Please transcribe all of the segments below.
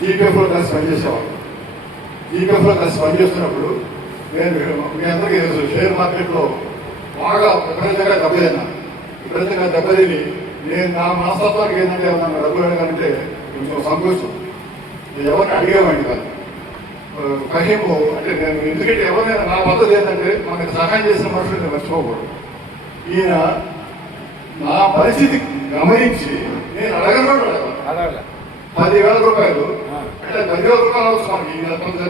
జీపీఎఫ్లో కలిసి పనిచేసేవాళ్ళు. జీపీఎఫ్లో కలిసి పనిచేస్తున్నప్పుడు నేను మీ అందరికీ తెలుసు, షేర్ మార్కెట్లో బాగా విపరీతంగా దెబ్బతిని నేను నా మనస్తత్వానికి ఏంటంటే నన్ను డబ్బులు అడగాలంటే కొంచెం సంకోచం. నేను ఎవరిని అడిగేవాడిని కాదు. ఫహీము అంటే నేను ఎందుకంటే ఎవరైనా నా పద్ధతి ఏంటంటే మనకి సహాయం చేసిన మనుషులు మర్చిపోకూడదు. ఈయన నా పరిస్థితి గమనించి నేను అడగను అడగాలి 10,000 రూపాయలు అంటే 10,000 రూపాయలు అవసరం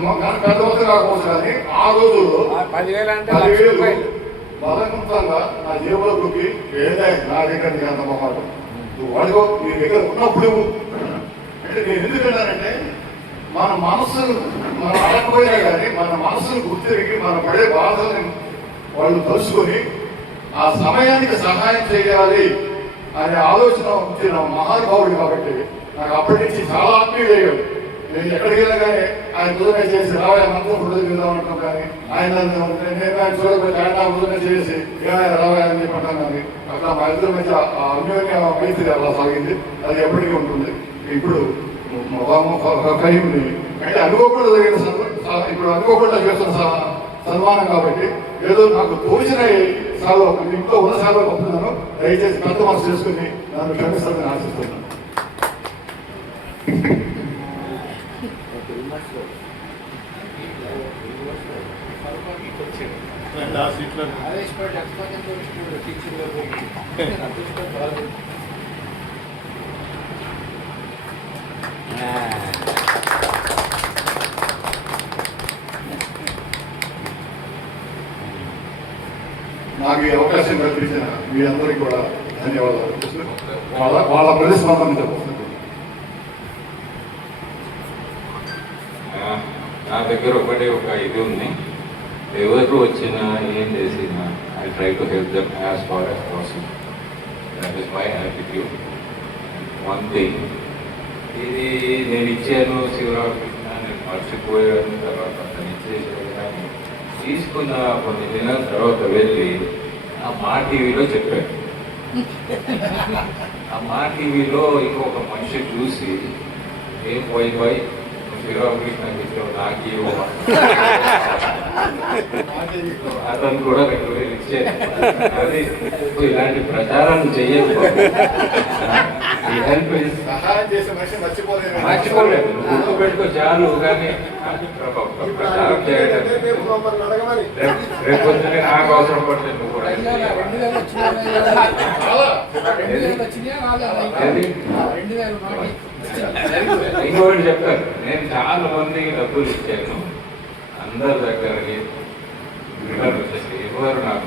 మనకి పెద్ద వద్ద కాకపోవచ్చు. కానీ ఆ రోజుల్లో 10,000 బలవంతంగా నా జేబులోకి నా దగ్గర అంత మొహాలు నువ్వు వాడుకో, నీ దగ్గర ఉన్నప్పుడు అంటే నేను ఎందుకంటానంటే మన మనస్సును మనం అడగపోయినా కానీ మన మనస్సును గుర్తిరిగి మనం పడే బాధల్ని వాళ్ళు తలుచుకొని ఆ సమయానికి సహాయం చేయాలి అనే ఆలోచన వచ్చిన మహానుభావుడు. కాబట్టి నాకు అప్పటి నుంచి చాలా ఆత్మీయుడయ్యాడు. నేను ఎక్కడికి వెళ్ళా కానీ ఆయన ఉదయం చేసి రావా మనతో హృదయ వెళ్దాం అంటాం. కానీ ఆయన చూడకపోతే ఆయన ఉదయం చేసి ఏమైనా రావా అని చెప్పంటాను. కానీ అట్లా మా ఇద్దరి మధ్య అన్యోన్య మైత్రి అలా సాగింది. అది ఎప్పటికీ ఉంటుంది. ఇప్పుడు ఫహీంని అంటే అనుకోకుండా జరిగిన ఇప్పుడు అనుకోకుండా చేస్తున్న సన్మానం కాబట్టి ఏదో నాకు తోచిన సేవ ఇంట్లో ఉన్న సేవ పంపుతున్నాను. దయచేసి పెద్ద మనసు చేసుకుని నన్ను క్షమిస్తానని ఆశిస్తున్నాను. నాకు ఈ అవకాశం కల్పించిన మీ అందరికీ కూడా ధన్యవాదాలు. వాళ్ళ ప్రతిస్పందన చెప్తున్నారు. నా దగ్గర ఒకటే ఒక ఇది ఉంది. ఎవరు వచ్చినా ఏం చేసినా I try to help them as far as possible. That is my attitude. One thing, ఇది నేను ఇచ్చాను శివరామకృష్ణ, నేను మర్చిపోయాను, తర్వాత అతను ఇచ్చేసాను. కానీ తీసుకున్న కొన్ని దినాల తర్వాత వెళ్ళి ఆ మా టీవీలో చెప్పాను. ఆ మా టీవీలో ఇంకొక మనిషి చూసి ఏం పోయి శివరామకృష్ణకి ఇచ్చావు నాకు అతను కూడా 2,000 ఇచ్చాను. అది ఇలాంటి ప్రచారం చెయ్యదు. మర్చిపోలేదు, గుర్తు పెట్టుకో చాలు. కానీ ప్రచారం చేయడం రేపు పొద్దునే నాకు అవసరం పడితే నువ్వు కూడా ఇంకొకటి చెప్తాను. నేను చాలా మంది డబ్బులు ఇచ్చాను, అందరి దగ్గరకి రిటర్న్ వచ్చేసి ఎవరు నాకు